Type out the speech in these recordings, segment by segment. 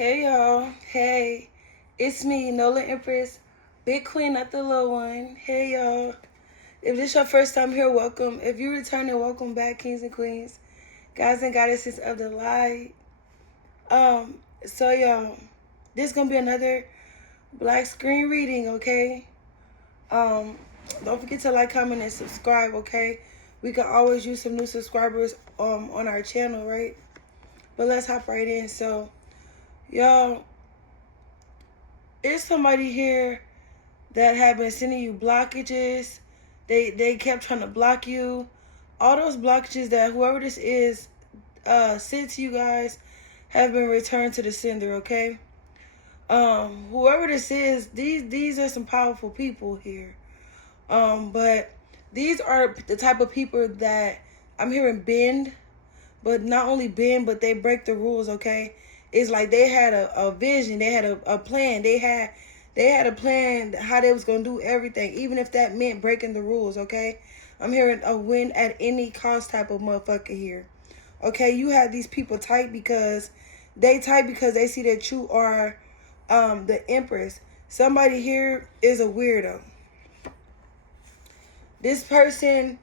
Hey y'all, hey, it's me, NolaEmpressBigQueen, not the little one. Hey y'all, if this your first time here, welcome. If you returning, welcome back, kings and queens, guys and goddesses of the light. So y'all, this gonna be another black screen reading, okay? Don't forget to like, comment, and subscribe, okay? We can always use some new subscribers on our channel, right? But let's hop right in. So y'all, it's somebody here that have been sending you blockages. They kept trying to block you. All those blockages that whoever this is sent to you guys have been returned to the sender, okay? Whoever this is, these are some powerful people here. But these are the type of people that I'm hearing bend, but not only bend, but they break the rules, okay? It's like they had a vision, they had a plan, they had a plan how they was gonna do everything, even if that meant breaking the rules, okay? I'm hearing a win at any cost type of motherfucker here. Okay, you have these people tight because they see that you are the Empress. Somebody here is a weirdo. This person,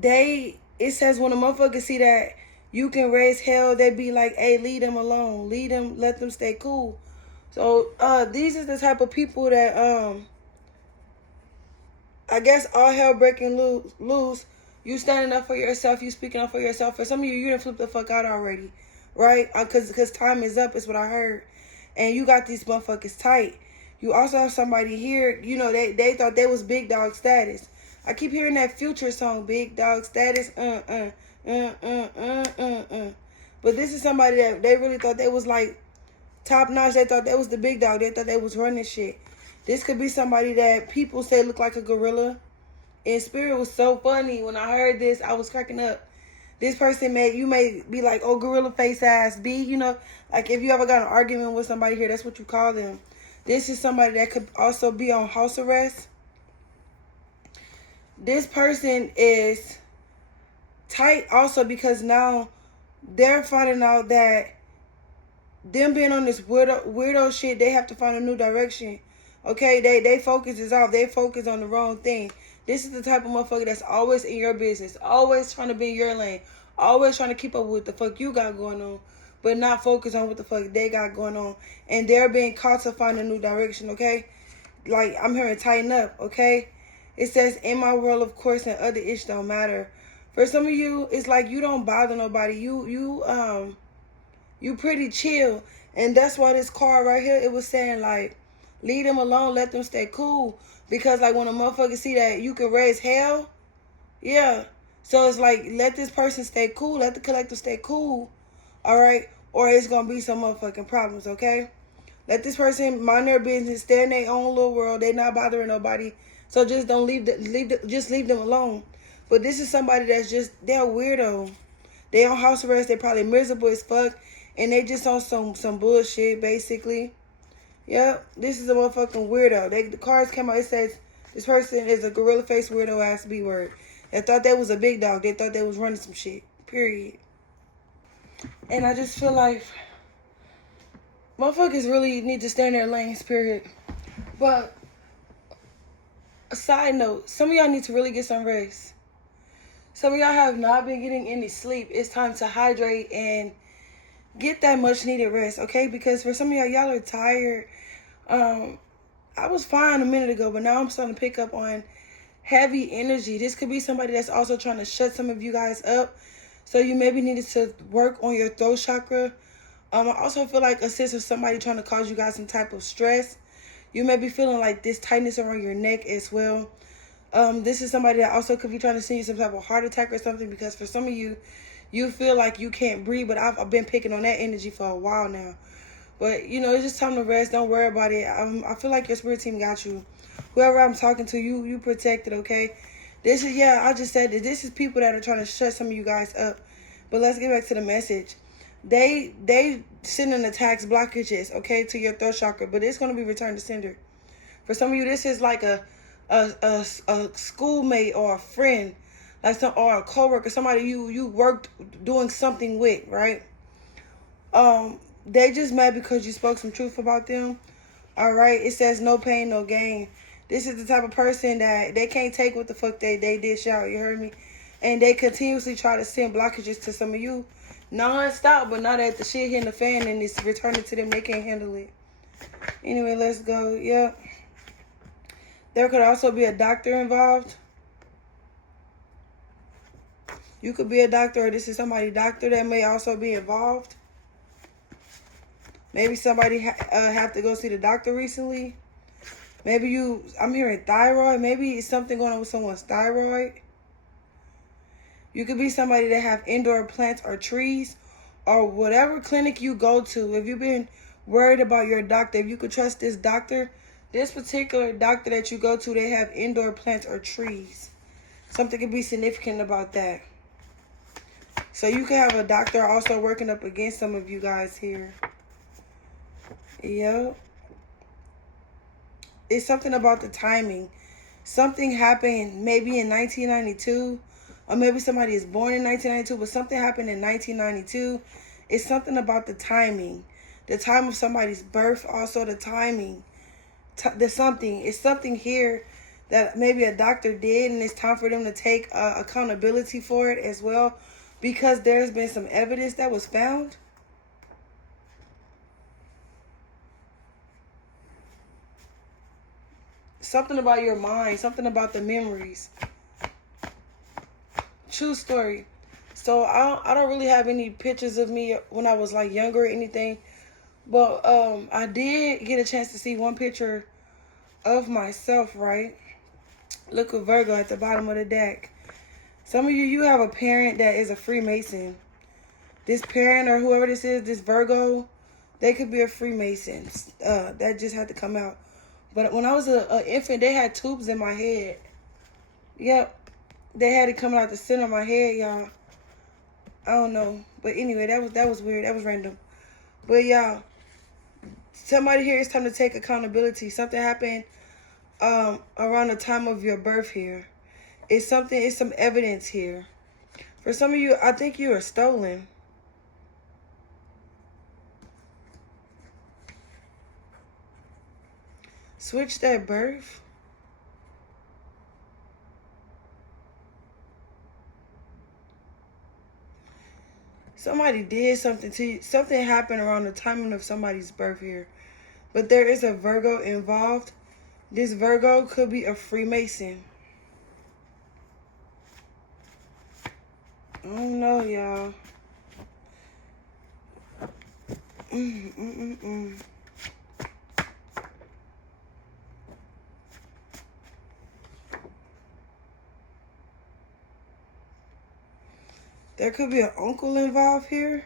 it says when a motherfucker see that you can raise hell, they be like, hey, leave them alone. Leave them, let them stay cool. So these are the type of people that I guess all hell breaking loose. You standing up for yourself, you speaking up for yourself. For some of you, you done flipped the fuck out already, right? Cause time is up is what I heard. And you got these motherfuckers tight. You also have somebody here, you know, they thought they was big dog status. I keep hearing that Future song, big dog status, But this is somebody that they really thought they was like top notch. They thought they was the big dog. They thought they was running shit. This could be somebody that people say look like a gorilla. And spirit was so funny. When I heard this, I was cracking up. This person you may be like, oh, gorilla face ass B. You know, like if you ever got an argument with somebody here, that's what you call them. This is somebody that could also be on house arrest. This person is tight also because now they're finding out that them being on this weirdo shit, they have to find a new direction. Okay, they focus is off. They focus on the wrong thing. This is the type of motherfucker that's always in your business, always trying to be in your lane, always trying to keep up with what the fuck you got going on, but not focus on what the fuck they got going on. And they're being caught to find a new direction, okay? Like, I'm hearing tighten up, okay? It says, in my world, of course, and other ish don't matter. For some of you, it's like you don't bother nobody. You pretty chill. And that's why this card right here, it was saying, like, leave them alone, let them stay cool. Because, like, when a motherfucker see that you can raise hell, yeah. So it's like, let this person stay cool. Let the collective stay cool, all right? Or it's going to be some motherfucking problems, okay? Let this person mind their business, stay in their own little world. They not bothering nobody. So just don't just leave them alone. But this is somebody that's just, they're weirdo. They on house arrest. They probably miserable as fuck. And they just on some bullshit, basically. Yep, this is a motherfucking weirdo. The cards came out. It says this person is a gorilla face weirdo ass B word. They thought they was a big dog. They thought they was running some shit. Period. And I just feel like motherfuckers really need to stay in their lanes. Period. But a side note, some of y'all need to really get some rest. Some of y'all have not been getting any sleep. It's time to hydrate and get that much needed rest, okay? Because for some of y'all are tired. I was fine a minute ago, but now I'm starting to pick up on heavy energy. This could be somebody that's also trying to shut some of you guys up. So you maybe needed to work on your throat chakra. I also feel like a sense of somebody trying to cause you guys some type of stress. You may be feeling like this tightness around your neck as well. This is somebody that also could be trying to send you some type of heart attack or something, because for some of you, you feel like you can't breathe, but I've been picking on that energy for a while now. But, you know, it's just time to rest. Don't worry about it. I feel like your spirit team got you. Whoever I'm talking to, you protected, okay? This is, yeah, I just said that this is people that are trying to shut some of you guys up. But let's get back to the message. They sending attacks, blockages, okay, to your throat chakra, but it's going to be returned to sender. For some of you, this is like a schoolmate or a friend, like or a coworker, somebody you worked doing something with, right? They just mad because you spoke some truth about them. All right, it says no pain, no gain. This is the type of person that they can't take what the fuck they dish out. You heard me? And they continuously try to send blockages to some of you non-stop, but now that the shit hitting the fan and it's returning to them, they can't handle it. Anyway, let's go. Yep. There could also be a doctor involved. You could be a doctor, or this is somebody's doctor that may also be involved. Maybe somebody have to go see the doctor recently. Maybe I'm hearing thyroid. Maybe it's something going on with someone's thyroid. You could be somebody that have indoor plants or trees, or whatever clinic you go to. If you've been worried about your doctor, if you could trust this doctor, this particular doctor that you go to, they have indoor plants or trees. Something could be significant about that. So you could have a doctor also working up against some of you guys here. Yep. It's something about the timing. Something happened maybe in 1992, or maybe somebody is born in 1992, but something happened in 1992. It's something about the timing. The time of somebody's birth, also the timing. There's something. It's something here that maybe a doctor did, and it's time for them to take accountability for it as well, because there's been some evidence that was found. Something about your mind, something about the memories. True story. So I don't really have any pictures of me when I was like younger or anything, but I did get a chance to see one picture of myself, right? Look at Virgo at the bottom of the deck. Some of you have a parent that is a Freemason. This parent or whoever this is, this Virgo, they could be a Freemason. That just had to come out. But when I was an infant, they had tubes in my head. Yep. They had it coming out the center of my head, y'all. I don't know. But anyway, that was weird. That was random. But y'all, somebody here, it's time to take accountability. Something happened around the time of your birth here. It's some evidence here. For some of you, I think you are stolen. Switch that birth. Somebody did something to you. Something happened around the timing of somebody's birth here. But there is a Virgo involved. This Virgo could be a Freemason. I don't know, y'all. There could be an uncle involved here.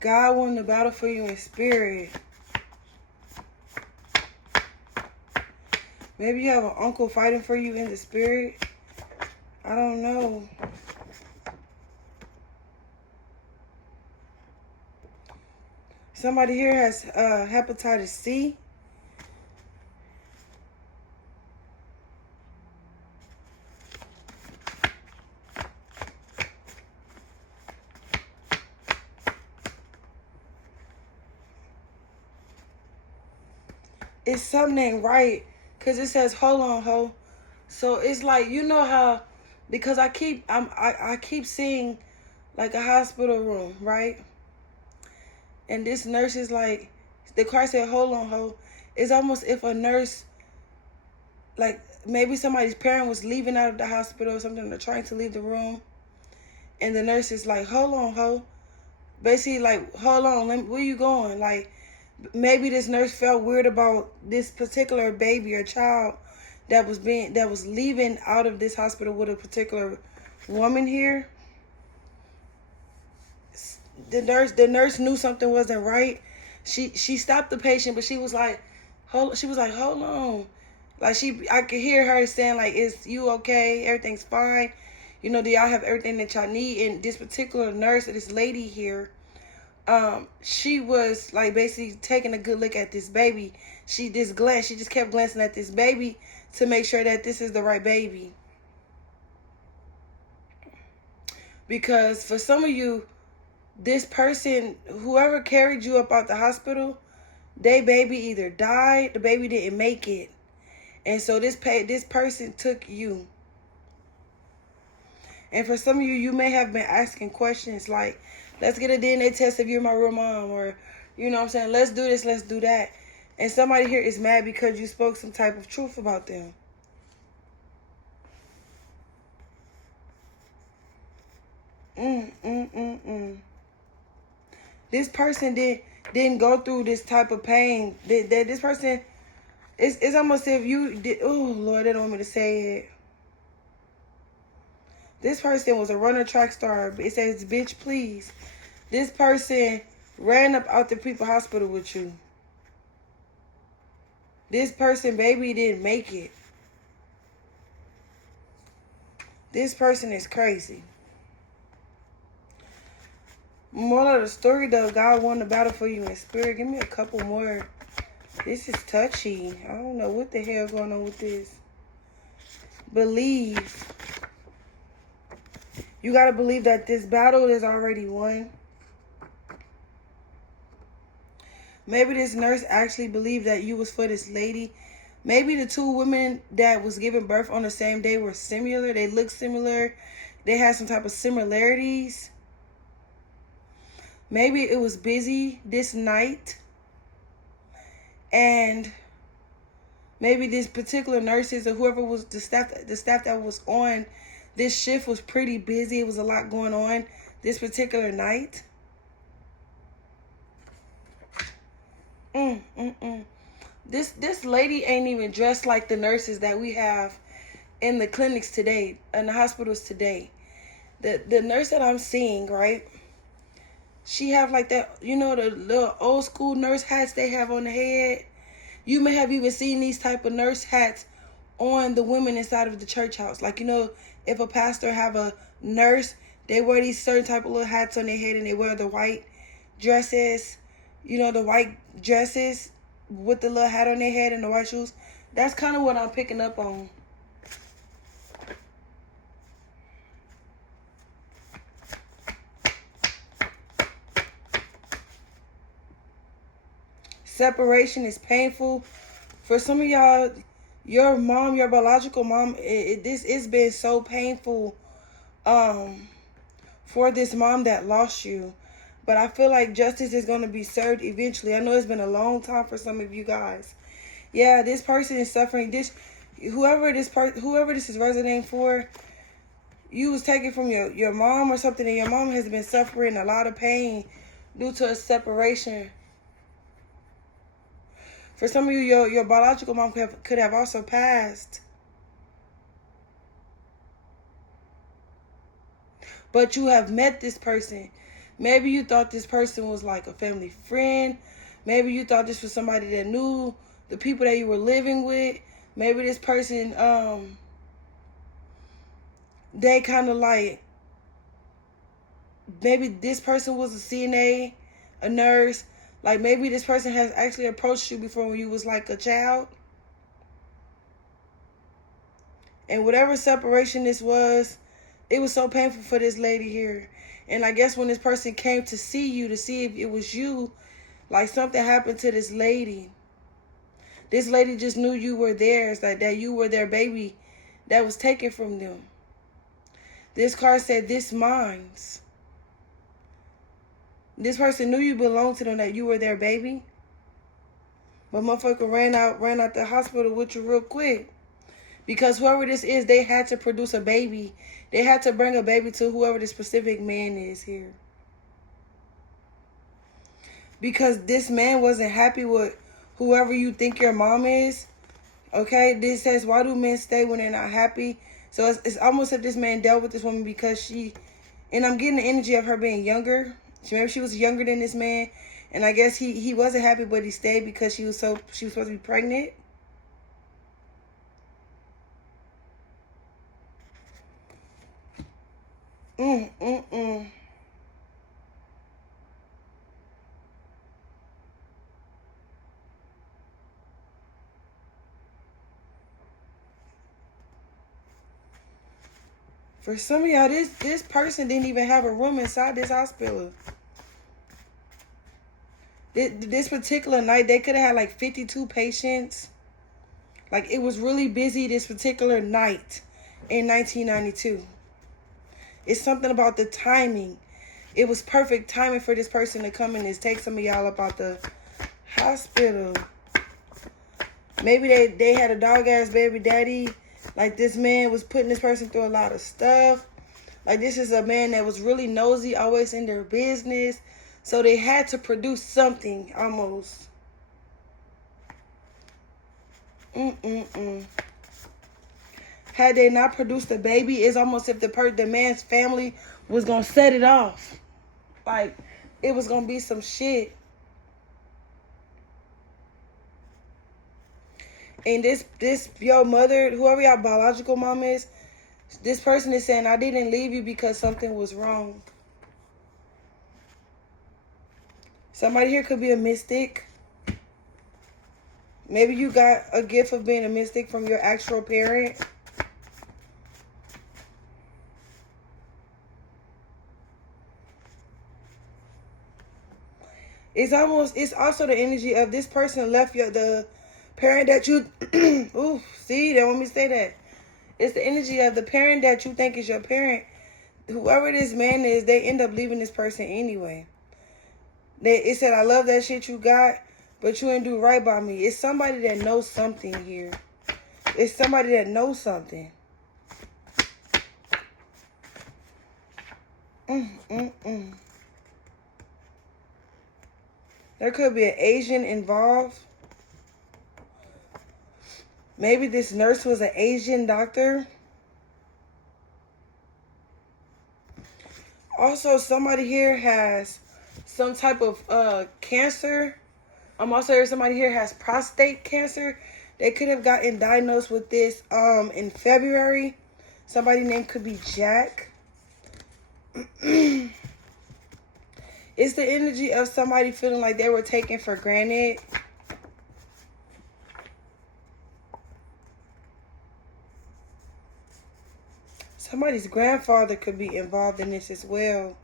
God won the battle for you in spirit. Maybe you have an uncle fighting for you in the spirit. I don't know. Somebody here has hepatitis C. It's something ain't right, because it says, hold on, ho. So it's like, you know how, because I keep seeing like a hospital room, right? And this nurse is like, the car said, hold on, ho. It's almost if a nurse, like maybe somebody's parent was leaving out of the hospital or something, they're trying to leave the room. And the nurse is like, hold on, ho. Basically like, hold on, where you going? Like, maybe this nurse felt weird about this particular baby or child that was leaving out of this hospital with a particular woman here. The nurse knew something wasn't right. She stopped the patient, but she was like, hold on. Like I could hear her saying like, is you okay? Everything's fine. You know, do y'all have everything that y'all need? And this particular nurse, this lady here, she was like basically taking a good look at this baby. She just kept glancing at this baby to make sure that this is the right baby. Because for some of you, this person, whoever carried you up out the hospital, they baby either died, the baby didn't make it. And so this person took you. And for some of you, you may have been asking questions like, let's get a DNA test if you're my real mom. Or, you know what I'm saying, let's do this, let's do that. And somebody here is mad because you spoke some type of truth about them. This person didn't go through this type of pain. This person, it's almost if you did. Oh Lord, they don't want me to say it. This person was a runner track star. It says, bitch, please. This person ran up out the people hospital with you. This person, baby, didn't make it. This person is crazy. Moral of the story, though, God won the battle for you in spirit. Give me a couple more. This is touchy. I don't know what the hell going on with this. Believe. You got to believe that this battle is already won. Maybe this nurse actually believed that you was for this lady. Maybe the two women that was giving birth on the same day were similar. They looked similar. They had some type of similarities. Maybe it was busy this night. And maybe this particular nurses or whoever was the staff that was on this shift was pretty busy. It was a lot going on this particular night. This lady ain't even dressed like the nurses that we have in the clinics today, in the hospitals today. The nurse that I'm seeing, right? She have like that, you know, the little old school nurse hats they have on the head. You may have even seen these type of nurse hats on the women inside of the church house. Like, you know, if a pastor have a nurse, they wear these certain type of little hats on their head and they wear the white dresses, you know, the white dresses with the little hat on their head and the white shoes. That's kind of what I'm picking up on. Separation is painful. For some of y'all, your mom, your biological mom, it's been so painful for this mom that lost you. But I feel like justice is going to be served eventually. I know it's been a long time for some of you guys. Yeah, this person is suffering. Whoever this is resonating for, you was taken from your mom or something, and your mom has been suffering a lot of pain due to a separation. For some of you, your biological mom could have also passed. But you have met this person. Maybe you thought this person was like a family friend. Maybe you thought this was somebody that knew the people that you were living with. Maybe this person, they kind of like, maybe this person was a CNA, a nurse. Like maybe this person has actually approached you before when you was like a child. And whatever separation this was, it was so painful for this lady here. And I guess when this person came to see you, to see if it was you, like something happened to this lady. This lady just knew you were theirs, like that you were their baby that was taken from them. This card said, this mine's. This person knew you belonged to them, that you were their baby. But motherfucker ran out the hospital with you real quick. Because whoever this is, they had to produce a baby. They had to bring a baby to whoever the specific man is here. Because this man wasn't happy with whoever you think your mom is. Okay, this says, why do men stay when they're not happy? So it's almost as if this man dealt with this woman because she, and I'm getting the energy of her being younger. Maybe she was younger than this man. And I guess he wasn't happy, but he stayed because she was supposed to be pregnant. For some of y'all, this person didn't even have a room inside this hospital. This particular night, they could have had like 52 patients. Like, it was really busy this particular night in 1992. It's something about the timing. It was perfect timing for this person to come and take some of y'all up out the hospital. Maybe they had a dog-ass baby daddy. Like, this man was putting this person through a lot of stuff. Like, this is a man that was really nosy, always in their business. So they had to produce something, almost. Had they not produced a baby, it's almost if the man's family was going to set it off. Like, it was going to be some shit. And this your mother, whoever your biological mom is, this person is saying, I didn't leave you because something was wrong. Somebody here could be a mystic. Maybe you got a gift of being a mystic from your actual parent. It's also the energy of this person left the parent that you, ooh, see, they want me to say that. It's the energy of the parent that you think is your parent. Whoever this man is, they end up leaving this person anyway. It said, I love that shit you got, but you didn't do right by me. It's somebody that knows something here. It's somebody that knows something. There could be an Asian involved. Maybe this nurse was an Asian doctor. Also, somebody here has some type of cancer. I'm also hearing somebody here has prostate cancer. They could have gotten diagnosed with this in February. Somebody name could be Jack. It's the energy of somebody feeling like they were taken for granted. Somebody's grandfather could be involved in this as well.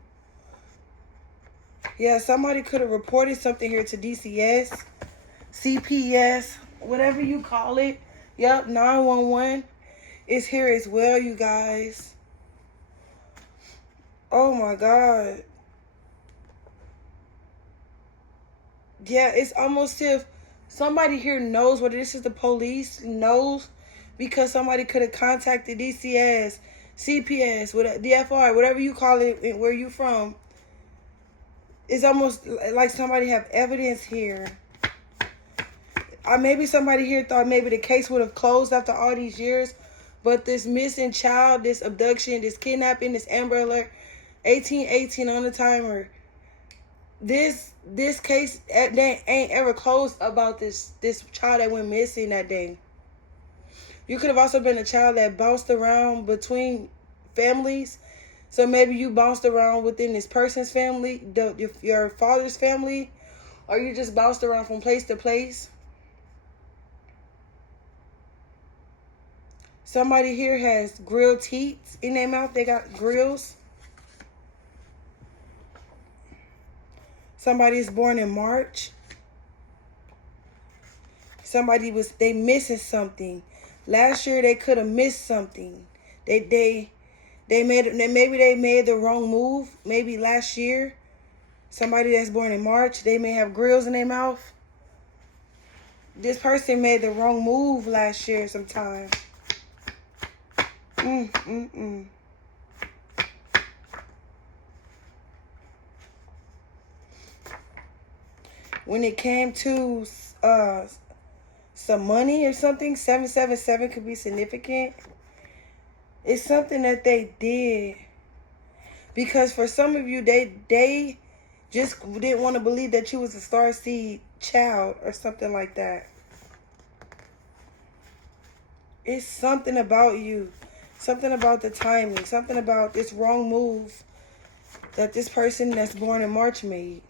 Yeah, somebody could have reported something here to DCS, CPS, whatever you call it. Yep, 911 is here as well, you guys. Oh my God. Yeah, it's almost if somebody here knows what this is. The police knows, because somebody could have contacted DCS, CPS, DFR, whatever you call it, where you from. It's almost like somebody have evidence here. Maybe somebody here thought maybe the case would have closed after all these years, but this missing child, this abduction, this kidnapping, this Amber Alert, 1818 on the timer. This case, they ain't ever closed about this child that went missing that day. You could have also been a child that bounced around between families. So maybe you bounced around within this person's family, your father's family, or you just bounced around from place to place. Somebody here has grilled teeth in their mouth. They got grills. Somebody is born in March. They missing something. Last year they could have missed something. Maybe they made the wrong move. Maybe last year, somebody that's born in March, they may have grills in their mouth. This person made the wrong move last year sometime. When it came to some money or something, 777 could be significant. It's something that they did. Because for some of you, they just didn't want to believe that you was a starseed child or something like that. It's something about you. Something about the timing. Something about this wrong move that this person that's born in March made.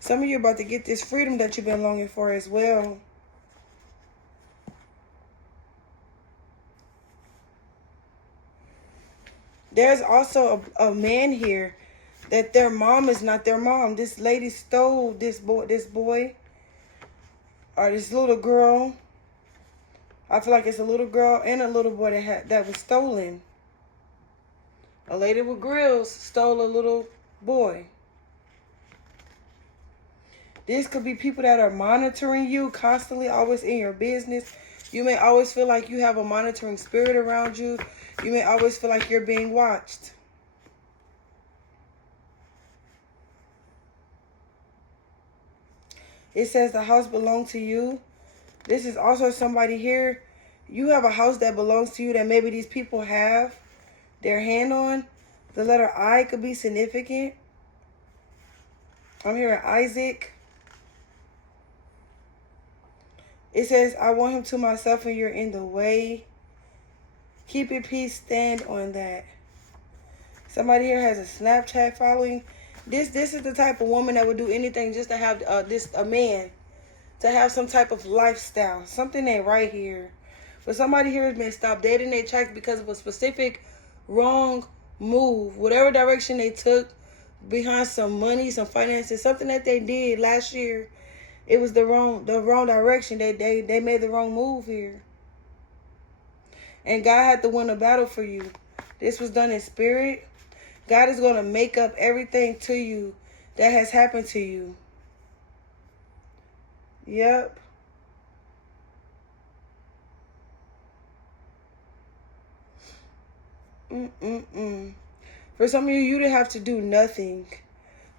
Some of you are about to get this freedom that you've been longing for as well. There's also a man here that their mom is not their mom. This lady stole this boy, or this little girl. I feel like it's a little girl and a little boy that was stolen. A lady with grills stole a little boy. This could be people that are monitoring you constantly, always in your business. You may always feel like you have a monitoring spirit around you. You may always feel like you're being watched. It says the house belongs to you. This is also somebody here. You have a house that belongs to you that maybe these people have their hand on. The letter I could be significant. I'm hearing Isaac. It says, I want him to myself and you're in the way. Keep your peace, stand on that. Somebody here has a Snapchat following. This is the type of woman that would do anything just to have a man. To have some type of lifestyle. Something ain't right here. But somebody here has been stopped dead in their tracks because of a specific wrong move. Whatever direction they took behind some money, some finances, something that they did last year. It was the wrong direction. They made the wrong move here. And God had to win a battle for you. This was done in spirit. God is going to make up everything to you that has happened to you. Yep. For some of you, you didn't have to do nothing.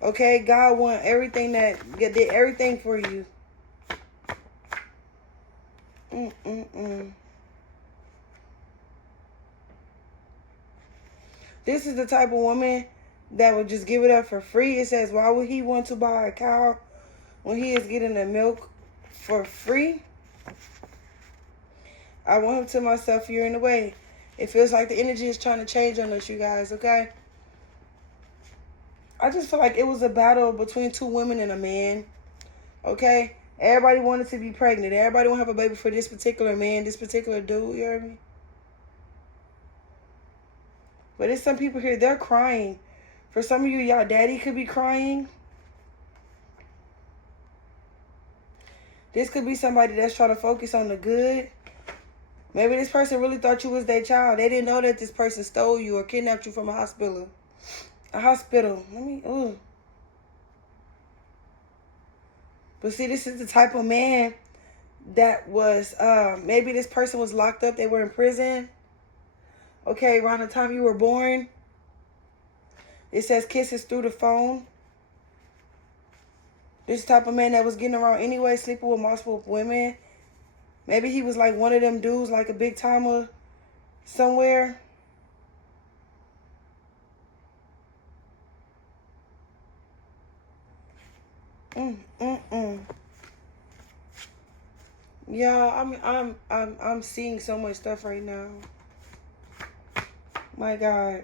Okay? God won everything did everything for you. This is the type of woman that would just give it up for free. It says, why would he want to buy a cow when he is getting the milk for free? I want him to myself, you're in the way. It feels like the energy is trying to change on us, you guys, okay? I just feel like it was a battle between two women and a man, okay? Everybody wanted to be pregnant. Everybody want to have a baby for this particular man, this particular dude, you heard me? But there's some people here, they're crying. For some of you, y'all daddy could be crying. This could be somebody that's trying to focus on the good. Maybe this person really thought you was their child. They didn't know that this person stole you or kidnapped you from a hospital. But see, this is the type of man that was, maybe this person was locked up. They were in prison. Okay, around the time you were born. It says kisses through the phone. This type of man that was getting around anyway, sleeping with multiple women. Maybe he was like one of them dudes, like a big timer somewhere. Yeah, I'm seeing so much stuff right now. My God.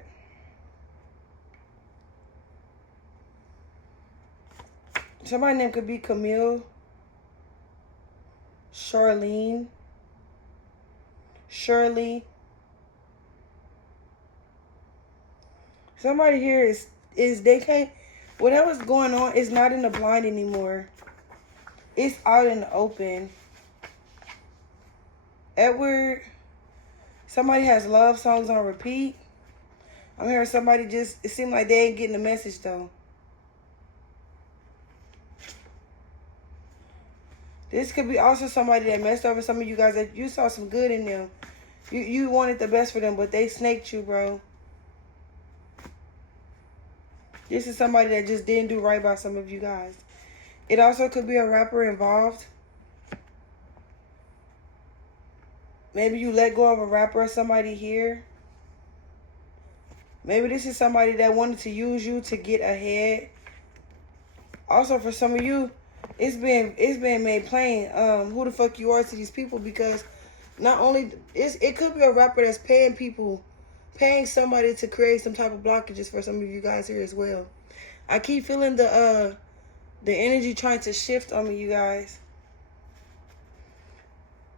Somebody's name could be Camille, Charlene, Shirley. Somebody here is they can't, whatever's going on is not in the blind anymore. It's out in the open. Edward, somebody has love songs on repeat. I'm hearing somebody it seemed like they ain't getting the message though. This could be also somebody that messed over some of you guys that you saw some good in them. You wanted the best for them, but they snaked you, bro. This is somebody that just didn't do right by some of you guys. It also could be a rapper involved. Maybe you let go of a rapper or somebody here. Maybe this is somebody that wanted to use you to get ahead. Also, for some of you, it's been made plain who the fuck you are to these people, because not only it could be a rapper that's paying somebody to create some type of blockages for some of you guys here as well. I keep feeling the energy trying to shift on me, you guys.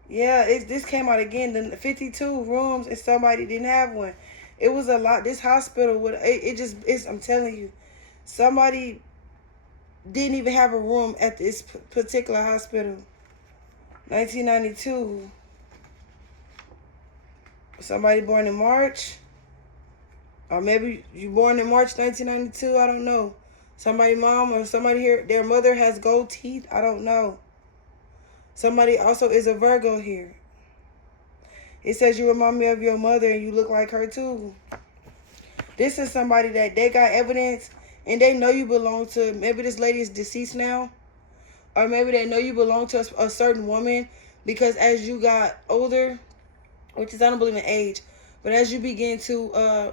Yeah, this came out again. The 52 rooms and somebody didn't have one. It was a lot. This hospital would I'm telling you, somebody didn't even have a room at this particular hospital. 1992. Somebody born in March. Or maybe you born in March 1992. I don't know. Somebody mom or somebody here, their mother has gold teeth. I don't know. Somebody also is a Virgo here. It says you remind me of your mother and you look like her too. This is somebody that they got evidence and they know you belong to. Maybe this lady is deceased now. Or maybe they know you belong to a certain woman. Because as you got older, which is, I don't believe in age, but as you begin to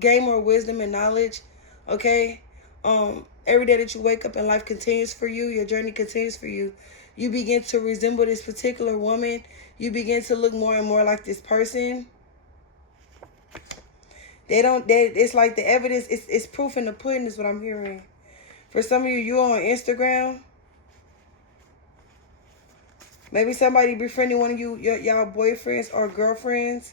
gain more wisdom and knowledge, okay, every day that you wake up and life continues for you, your journey continues for you, you begin to resemble this particular woman. You begin to look more and more like this person. It's like the evidence, it's proof in the pudding is what I'm hearing. For some of you, you're on Instagram. Maybe somebody befriending one of y'all boyfriends or girlfriends,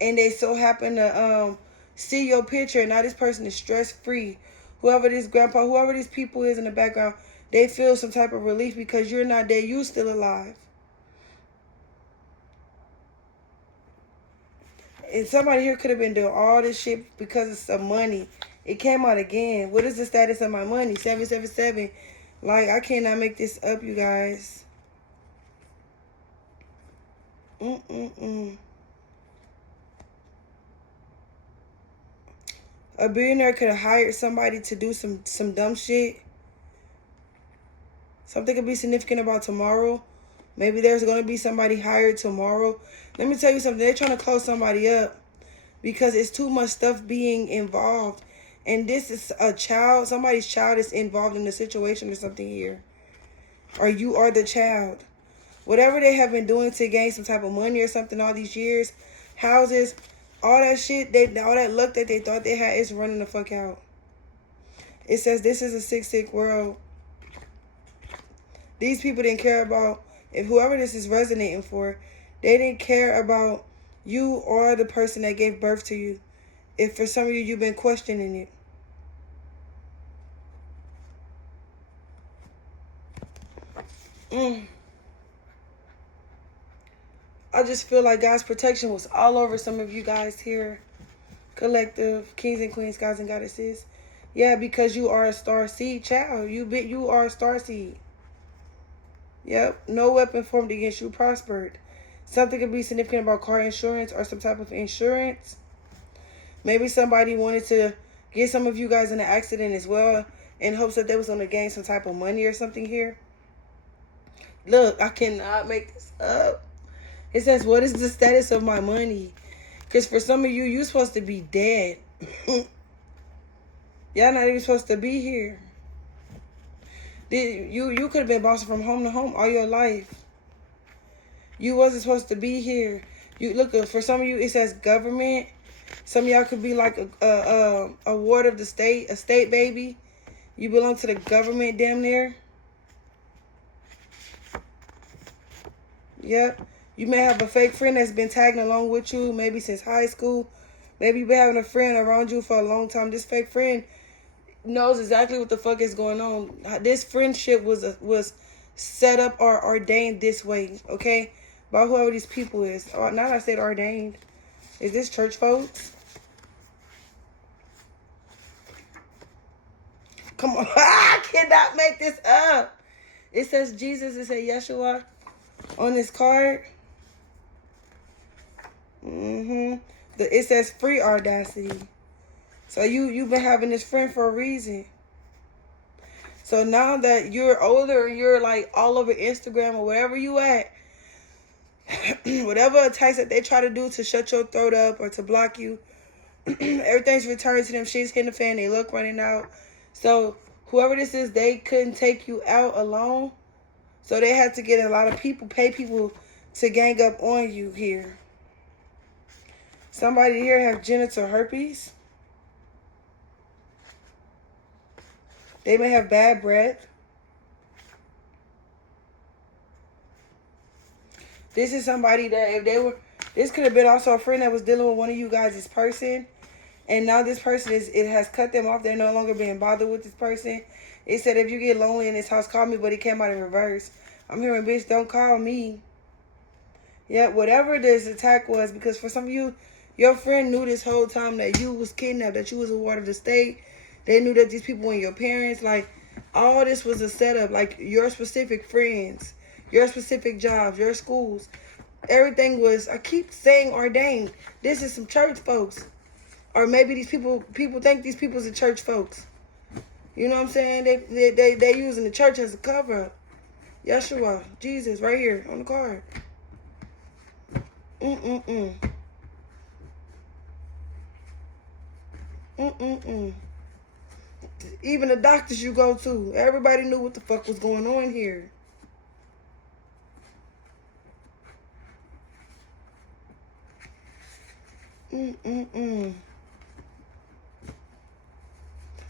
and they so happen to see your picture, and now this person is stress-free. Whoever this grandpa, whoever these people is in the background, they feel some type of relief because you're not there. You still alive. And somebody here could have been doing all this shit because of some money. It came out again. What is the status of my money? 777. Like, I cannot make this up, you guys. A billionaire could have hired somebody to do some dumb shit. Something could be significant about tomorrow. Maybe there's going to be somebody hired tomorrow. Let me tell you something. They're trying to close somebody up because it's too much stuff being involved. And this is a child. Somebody's child is involved in the situation or something here. Or you are the child. Whatever they have been doing to gain some type of money or something all these years, houses, all that shit, all that luck that they thought they had is running the fuck out. It says this is a sick world. These people didn't care about, if whoever this is resonating for, they didn't care about you or the person that gave birth to you. If for some of you, you've been questioning it. I just feel like God's protection was all over some of you guys here. Collective, kings and queens, gods and goddesses. Yeah, because you are a star seed child. You are a star seed. Yep. No weapon formed against you prospered. Something could be significant about car insurance or some type of insurance. Maybe somebody wanted to get some of you guys in an accident as well in hopes that they was going to gain some type of money or something here. Look, I cannot make this up. It says, what is the status of my money? Because for some of you, you're supposed to be dead. Y'all not even supposed to be here. You could have been bouncing from home to home all your life. You wasn't supposed to be here. You look, for some of you, it says government. Some of y'all could be like a ward of the state, a state baby. You belong to the government damn near. Yep. You may have a fake friend that's been tagging along with you, maybe since high school. Maybe you've been having a friend around you for a long time. This fake friend knows exactly what the fuck is going on. This friendship was set up or ordained this way, okay? By whoever these people is. Oh, now that I said ordained. Is this church folks? Come on. I cannot make this up. It says Jesus. It says Yeshua on this card. It says free audacity. So you've been having this friend for a reason. So now that you're older and you're like all over Instagram or wherever you at, whatever attacks that they try to do to shut your throat up or to block you, everything's returned to them. Shit's hitting the fan. They look running out. So whoever this is, they couldn't take you out alone. So they had to get a lot of people, pay people to gang up on you here. Somebody here have genital herpes. They may have bad breath. This is somebody that if they were, this could have been also a friend that was dealing with one of you guys' person. And now this person it has cut them off. They're no longer being bothered with this person. It said, if you get lonely in this house, call me, but it came out in reverse. I'm hearing, bitch, don't call me. Yeah, whatever this attack was, because for some of you, your friend knew this whole time that you was kidnapped, that you was a ward of the state. They knew that these people were your parents. Like, all this was a setup. Like, your specific friends, your specific jobs, your schools. Everything was, I keep saying ordained. This is some church folks. Or maybe these people think these people's are church folks. You know what I'm saying? They using the church as a cover-up. Yeshua, Jesus, right here on the card. Even the doctors you go to, everybody knew what the fuck was going on here.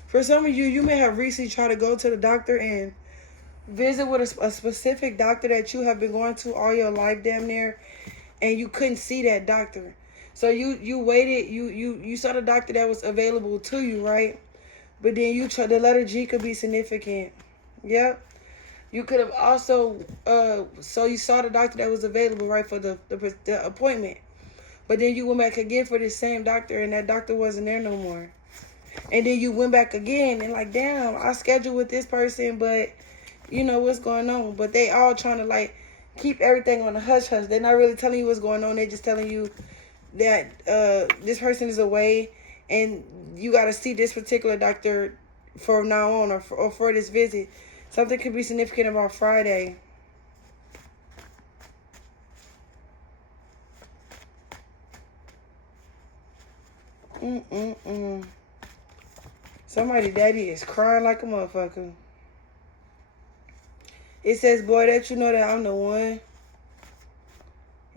For some of you, you may have recently tried to go to the doctor and visit with a specific doctor that you have been going to all your life, damn near, and you couldn't see that doctor. So you waited, you saw the doctor that was available to you, right? But then you tried, the letter G could be significant. Yep. You could have also, so you saw the doctor that was available, right, for the appointment. But then you went back again for the same doctor, and that doctor wasn't there no more. And then you went back again, and like, damn, I scheduled with this person, but you know what's going on. But they all trying to, like, keep everything on the hush-hush. They're not really telling you what's going on. They're just telling you that this person is away, and you got to see this particular doctor from now on, or for this visit. Something could be significant about Friday. Somebody daddy is crying like a motherfucker. It says, boy, that you know that I'm the one.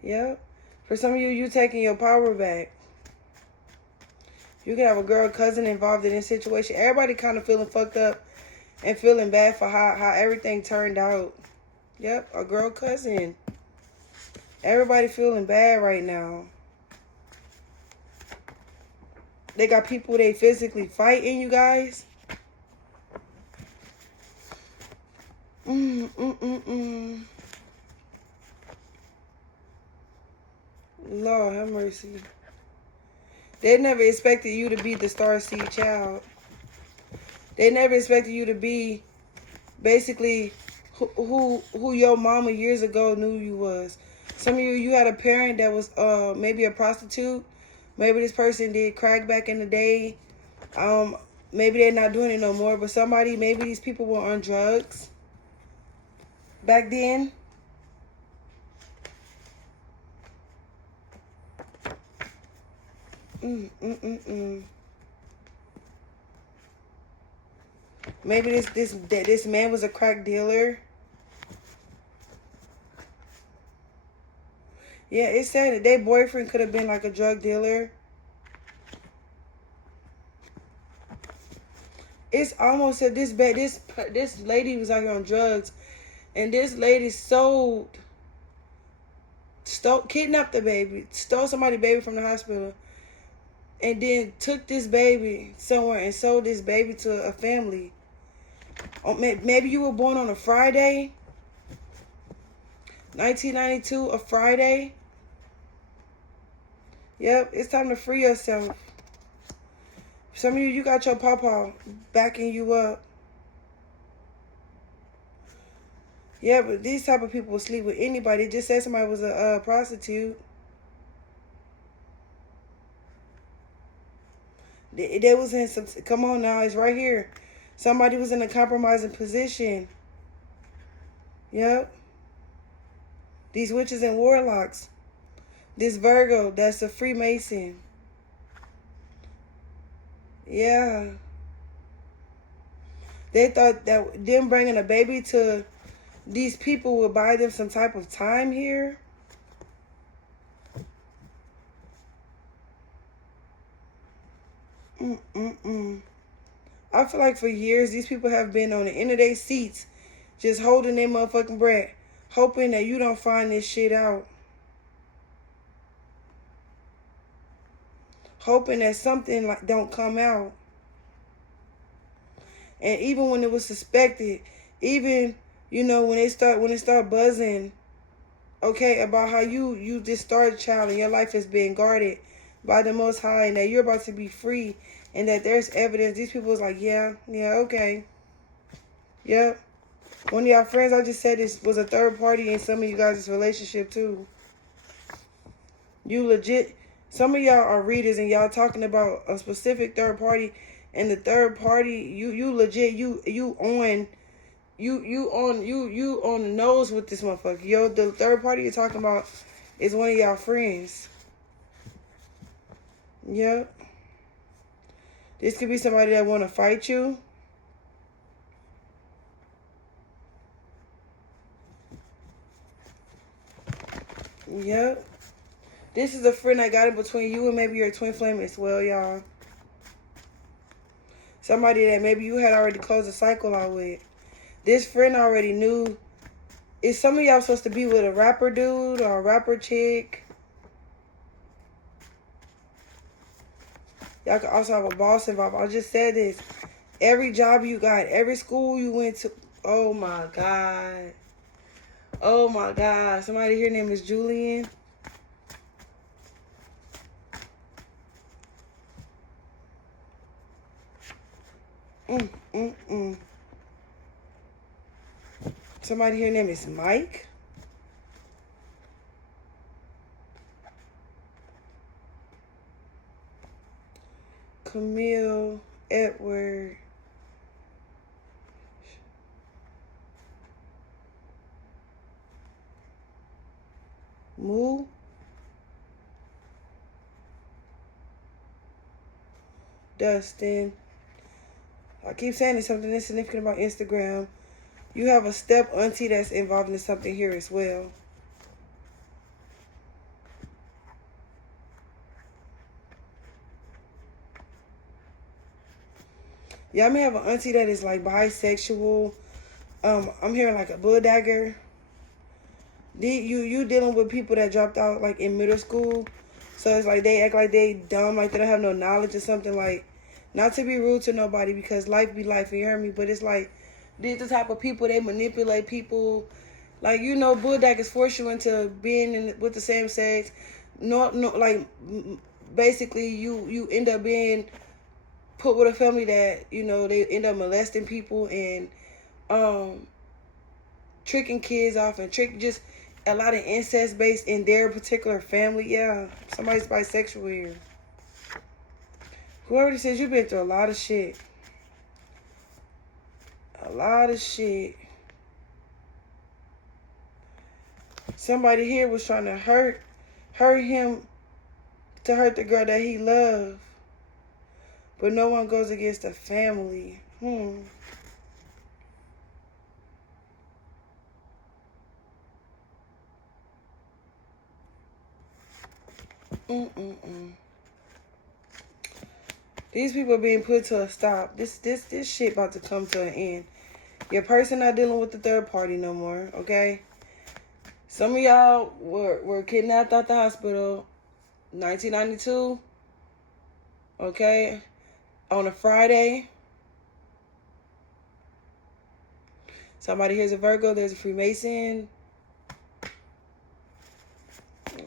Yep. For some of you, you taking your power back. You can have a girl cousin involved in this situation. Everybody kind of feeling fucked up and feeling bad for how everything turned out. Yep, a girl cousin. Everybody feeling bad right now. They got people they physically fighting, you guys. Lord have mercy. They never expected you to be the starseed child. They never expected you to be basically who your mama years ago knew you was. Some of you had a parent that was maybe a prostitute. Maybe this person did crack back in the day. Maybe they're not doing it no more. But maybe these people were on drugs back then. Maybe this man was a crack dealer. Yeah, it said that their boyfriend could have been like a drug dealer. It's almost said this lady was out here on drugs, and this lady kidnapped the baby, stole somebody's baby from the hospital, and then took this baby somewhere and sold this baby to a family. Oh, maybe you were born on a Friday, 1992, a Friday. Yep, it's time to free yourself. Some of you got your pawpaw backing you up. Yeah, but these type of people will sleep with anybody. It just said somebody was a prostitute. They was in some, come on now, it's right here. Somebody was in a compromising position. Yep. These witches and warlocks. This Virgo, that's a Freemason. Yeah. They thought that them bringing a baby to these people would buy them some type of time here. I feel like for years, these people have been on the end of their seats, just holding their motherfucking breath, hoping that you don't find this shit out. hoping that something like don't come out. And even when it was suspected, even, you know, when it start buzzing, okay, about how you just started, child, and your life is being guarded by the Most High, and that you're about to be free, and that there's evidence. These people was like, yeah, okay, yep. One of y'all friends I just said this was a third party in some of you guys' relationship too. You legit, some of y'all are readers and y'all talking about a specific third party, and the third party, you legit, you on the nose with this motherfucker. Yo, the third party you're talking about is one of y'all friends. Yep. This could be somebody that want to fight you. Yep. This is a friend that got in between you and maybe your twin flame as well, y'all. Somebody that maybe you had already closed a cycle out with. This friend already knew. Is some of y'all supposed to be with a rapper dude or a rapper chick? Y'all could also have a boss involved. I just said this. Every job you got, every school you went to. Oh my God. Oh my God. Somebody here name is Julian. Somebody here name is Mike. Camille, Edward. Moo. Dustin. I keep saying there's something insignificant about Instagram. You have a step auntie that's involved in something here as well. Y'all may have an auntie that is like bisexual. I'm hearing like a bulldagger. You dealing with people that dropped out like in middle school. So it's like they act like they dumb, like they don't have no knowledge or something. Like, not to be rude to nobody because life be life, you hear me? But it's like, these the type of people, they manipulate people. Like, you know, bulldaggers force you into being with the same sex. No, like, basically you end up being put with a family that, you know, they end up molesting people and tricking kids off and just a lot of incest based in their particular family. Yeah, somebody's bisexual here. Whoever says you've been through a lot of shit. A lot of shit. Somebody here was trying to hurt him to hurt the girl that he loved. But no one goes against the family. These people are being put to a stop. This shit about to come to an end. Your person not dealing with the third party no more, okay? Some of y'all were kidnapped out the hospital 1992, okay? On a Friday. Somebody here's a Virgo, there's a Freemason.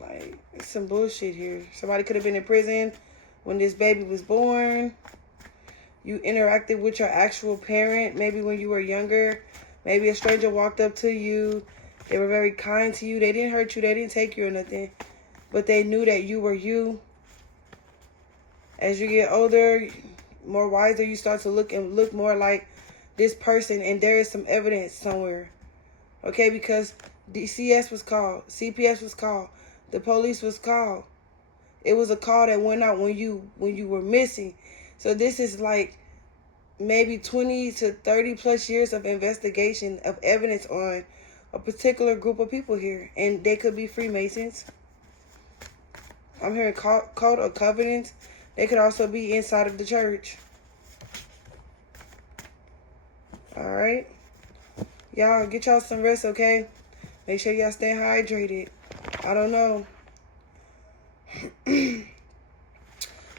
Like, it's some bullshit here. Somebody could have been in prison when this baby was born. You interacted with your actual parent, maybe when you were younger. Maybe a stranger walked up to you. They were very kind to you. They didn't hurt you. They didn't take you or nothing. But they knew that you were you. As you get older, more wiser, you start to look more like this person. And there is some evidence somewhere. Okay, because DCS was called. CPS was called. The police was called. It was a call that went out when you were missing. So this is like maybe 20 to 30 plus years of investigation of evidence on a particular group of people here. And they could be Freemasons. I'm hearing cult or covenants. They could also be inside of the church. Alright. Y'all, get y'all some rest, okay? Make sure y'all stay hydrated. I don't know.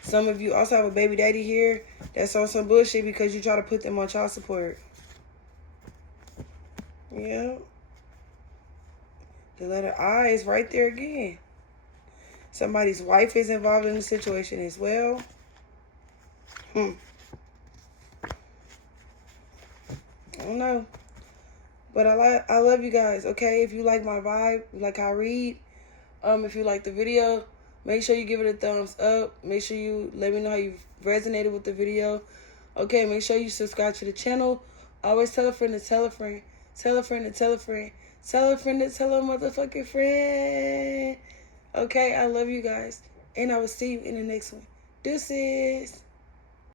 Some of you also have a baby daddy here that's on some bullshit because you try to put them on child support. Yeah. The letter I is right there again. Somebody's wife is involved in the situation as well. I don't know. But I love you guys, okay? If you like my vibe, you like how I read, if you like the video, make sure you give it a thumbs up. Make sure you let me know how you resonated with the video. Okay, make sure you subscribe to the channel. Always tell a friend to tell a friend. Tell a friend to tell a friend. Tell a friend to tell a motherfucking friend. Okay, I love you guys. And I will see you in the next one. Deuces.